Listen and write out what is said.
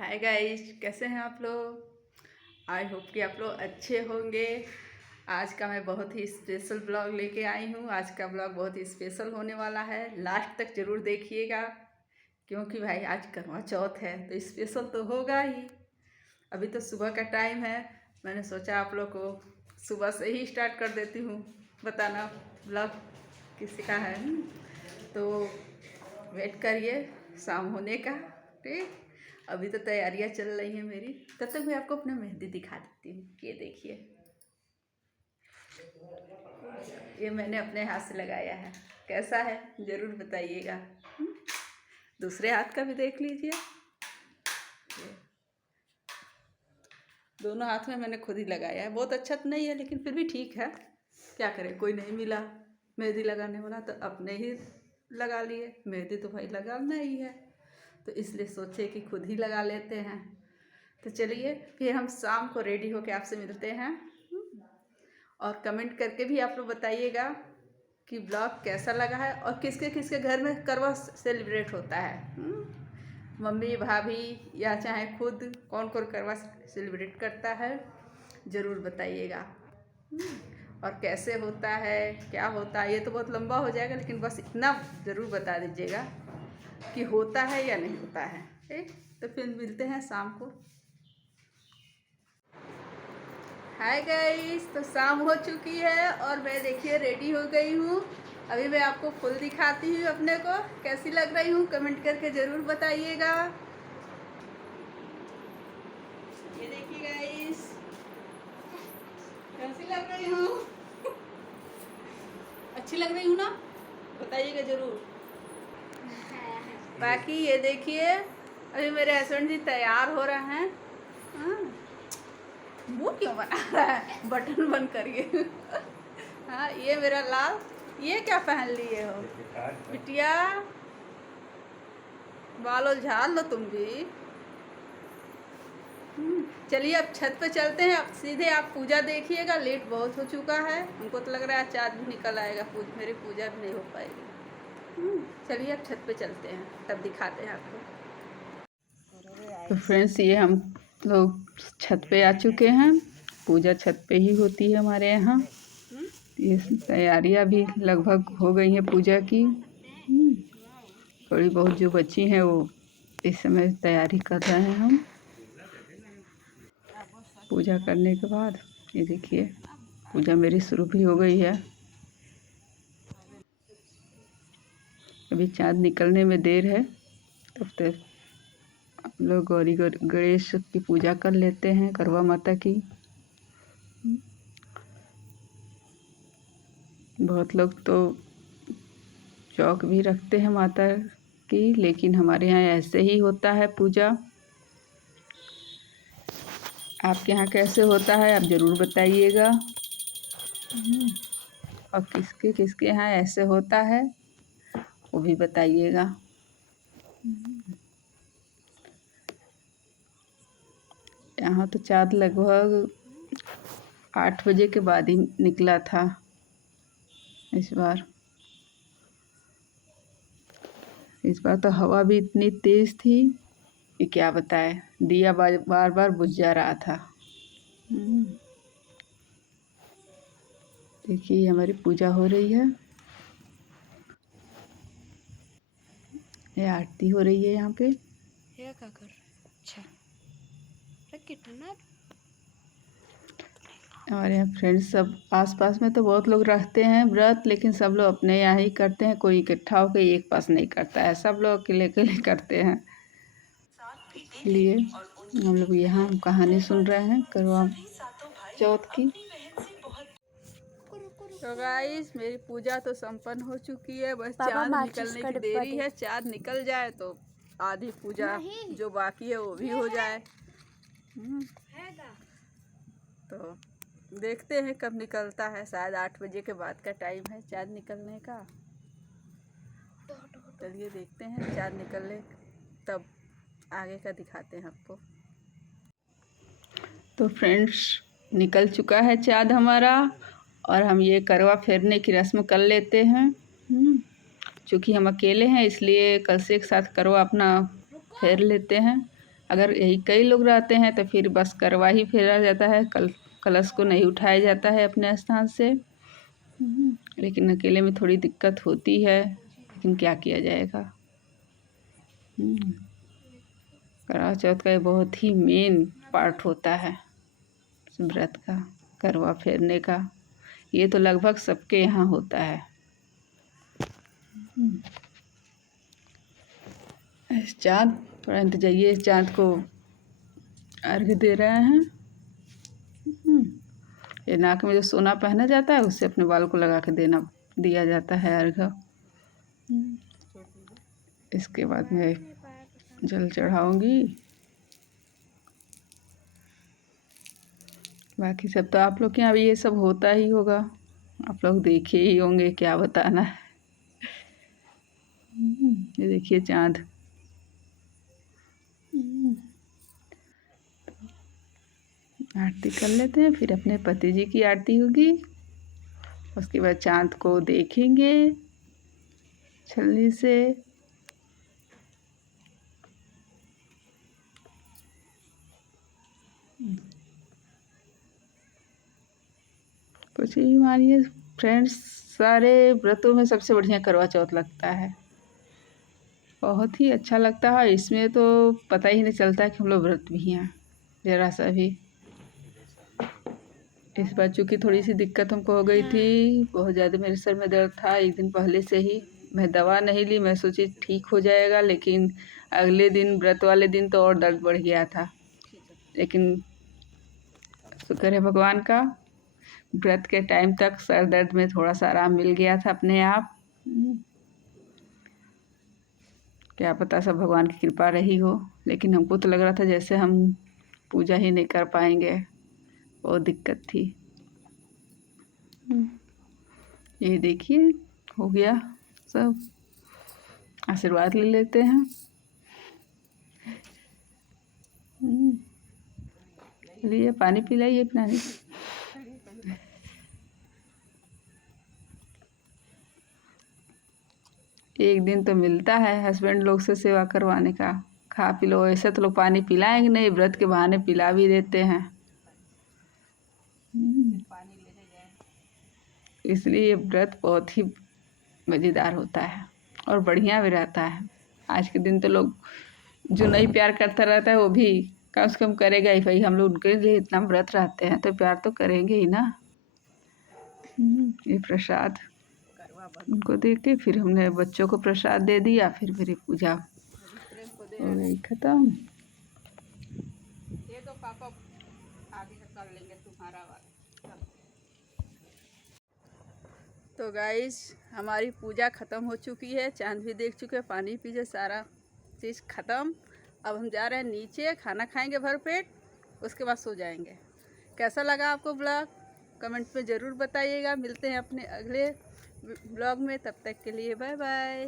Hi guys, कैसे हैं आप लोग। आई होप कि आप लोग अच्छे होंगे। आज का मैं बहुत ही स्पेशल ब्लॉग लेके आई हूँ। आज का ब्लॉग बहुत ही स्पेशल होने वाला है, लास्ट तक ज़रूर देखिएगा क्योंकि भाई आज करवा चौथ है तो स्पेशल तो होगा ही। अभी तो सुबह का टाइम है, मैंने सोचा आप लोग को सुबह से ही स्टार्ट कर देती हूँ बताना ब्लॉग किसी का है। तो वेट करिए शाम होने का। ठीक, अभी तो तैयारियां चल रही हैं मेरी, तब तक मैं आपको अपना मेहंदी दिखा देती हूँ। ये देखिए, ये मैंने अपने हाथ से लगाया है, कैसा है ज़रूर बताइएगा। दूसरे हाथ का भी देख लीजिए। दोनों हाथ में मैंने खुद ही लगाया है। बहुत अच्छा तो नहीं है लेकिन फिर भी ठीक है, क्या करें, कोई नहीं मिला मेहंदी लगाने वाला तो अपने ही लगा लिए। मेहंदी तो भाई लगाना ही है तो इसलिए सोचे कि खुद ही लगा लेते हैं। तो चलिए फिर हम शाम को रेडी होके आपसे मिलते हैं। और कमेंट करके भी आप लोग बताइएगा कि ब्लॉग कैसा लगा है और किसके किसके घर में करवा सेलिब्रेट होता है। मम्मी भाभी या चाहे खुद कौन कौन करवा सेलिब्रेट करता है, ज़रूर बताइएगा। और कैसे होता है, क्या होता है, ये तो बहुत लंबा हो जाएगा लेकिन बस इतना ज़रूर बता दीजिएगा कि होता है या नहीं होता है। ठीक, तो फिर मिलते हैं शाम को। हाय गाइस, तो शाम हो चुकी है और मैं देखिए रेडी हो गई हूँ। अभी मैं आपको फुल दिखाती हूँ अपने को कैसी लग रही हूँ, कमेंट करके ज़रूर बताइएगा। ये देखिए गाइस, कैसी लग रही हूँ। अच्छी लग रही हूँ ना, बताइएगा ज़रूर। बाकी ये देखिए, अभी मेरे हस्बैंड जी तैयार हो रहे हैं। मुँह क्यों बना रहा है, बटन बंद करिए। हाँ, ये मेरा लाल, ये क्या पहन लिए हो बिटिया, बाल झाड़ लो तुम भी। चलिए अब छत पे चलते हैं। अब सीधे आप पूजा देखिएगा, लेट बहुत हो चुका है। हमको तो लग रहा है चाँद भी निकल आएगा, मेरी पूजा भी नहीं हो पाएगी। चलिए अब छत पे चलते हैं, तब दिखाते हैं आपको। तो फ्रेंड्स, ये हम लोग छत पे आ चुके हैं। पूजा छत पे ही होती है हमारे यहाँ। ये तैयारियां भी लगभग हो गई हैं पूजा की। थोड़ी बहुत जो बची हैं वो इस समय तैयारी कर रहे हैं हम। पूजा करने के बाद ये देखिए, पूजा मेरी शुरू भी हो गई है। अभी चाँद निकलने में देर है, तब तक हम लोग गौरी गणेश की पूजा कर लेते हैं, करवा माता की। बहुत लोग तो चौक भी रखते हैं माता की, लेकिन हमारे यहाँ ऐसे ही होता है पूजा। आपके यहाँ कैसे होता है आप ज़रूर बताइएगा। और किसके किसके यहाँ ऐसे होता है वो भी बताइएगा। यहाँ तो चाँद लगभग 8 बजे के बाद ही निकला था इस बार। तो हवा भी इतनी तेज़ थी कि क्या बताए, दिया बार बार बुझ जा रहा था। देखिए हमारी पूजा हो रही है, ये आरती हो रही है यहाँ पे। अच्छा, हमारे यहाँ फ्रेंड्स सब आसपास में तो बहुत लोग रखते हैं व्रत, लेकिन सब लोग अपने यहाँ ही करते हैं। कोई इकट्ठा होकर एक पास नहीं करता है, सब लोग अकेले अकेले करते हैं। इसलिए हम लोग यहाँ कहानी सुन रहे हैं करवा चौथ की। तो गाइस, मेरी पूजा तो संपन्न हो चुकी है, बस चाँद निकलने की देरी है। चाँद निकल जाए तो आधी पूजा जो बाकी है वो भी हो जाए। तो देखते हैं कब निकलता है, शायद 8 बजे के बाद का टाइम है चाँद निकलने का। चलिए देखते हैं चाँद निकलने, तब आगे का दिखाते हैं आपको। तो फ्रेंड्स, निकल चुका है चाँद हमारा और हम ये करवा फेरने की रस्म कर लेते हैं। चूँकि हम अकेले हैं इसलिए कल से एक साथ करवा अपना फेर लेते हैं। अगर यही कई लोग रहते हैं तो फिर बस करवा ही फेरा जाता है, कलश को नहीं उठाया जाता है अपने स्थान से। लेकिन अकेले में थोड़ी दिक्कत होती है, लेकिन क्या किया जाएगा। करवा चौथ का ये बहुत ही मेन पार्ट होता है व्रत का, करवा फेरने का। ये तो लगभग सबके यहाँ होता है। चाँद थोड़ा इंतजाइए, चाँद को अर्घ्य दे रहे हैं। ये नाक में जो सोना पहना जाता है उससे अपने बाल को लगा के दिया जाता है अर्घ्य। इसके बाद मैं जल चढ़ाऊंगी। बाकी सब तो आप लोग के यहाँ भी ये सब होता ही होगा, आप लोग देखे ही होंगे, क्या बताना है। ये देखिए चाँद। आरती कर लेते हैं, फिर अपने पति जी की आरती होगी। उसके बाद चाँद को देखेंगे छलनी से। कुछ ही मानिए फ्रेंड्स, सारे व्रतों में सबसे बढ़िया करवा चौथ लगता है, बहुत ही अच्छा लगता है। इसमें तो पता ही नहीं चलता कि हम लोग व्रत भी हैं ज़रा सा भी। इस बार चूँकि थोड़ी सी दिक्कत हमको हो गई थी, बहुत ज़्यादा मेरे सर में दर्द था एक दिन पहले से ही। मैं दवा नहीं ली, मैं सोची ठीक हो जाएगा, लेकिन अगले दिन व्रत वाले दिन तो और दर्द बढ़ गया था। लेकिन शुक्र है भगवान का, व्रत के टाइम तक सर दर्द में थोड़ा सा आराम मिल गया था अपने आप। क्या पता सब भगवान की कृपा रही हो, लेकिन हमको तो लग रहा था जैसे हम पूजा ही नहीं कर पाएंगे, बहुत दिक्कत थी। ये देखिए हो गया सब। आशीर्वाद ले लेते हैं। लिए पानी पिलाइए अपना। एक दिन तो मिलता है हस्बैंड लोग से सेवा करवाने का, खा पी लो। ऐसे तो लोग पानी पिलाएंगे नहीं, व्रत के बहाने पिला भी देते हैं। इसलिए ये व्रत बहुत ही मज़ेदार होता है और बढ़िया भी रहता है। आज के दिन तो लोग जो नहीं प्यार करता रहता है वो भी कम से कम करेगा ही। भाई हम लोग उनके लिए इतना व्रत रहते हैं तो प्यार तो करेंगे ही ना। ये प्रसाद उनको दे के फिर हमने बच्चों को प्रसाद दे दिया, फिर मेरी पूजा हो गई ख़त्म। ये तो पापा आगे से कर लेंगे तुम्हारा वाला। तो गाइस हमारी पूजा ख़त्म हो चुकी है, चांद भी देख चुके हैं, पानी पीछे सारा चीज़ ख़त्म। अब हम जा रहे हैं नीचे, खाना खाएंगे भर पेट, उसके बाद सो जाएंगे। कैसा लगा आपको ब्लॉग कमेंट में ज़रूर बताइएगा। मिलते हैं अपने अगले ब्लॉग में, तब तक के लिए बाय बाय।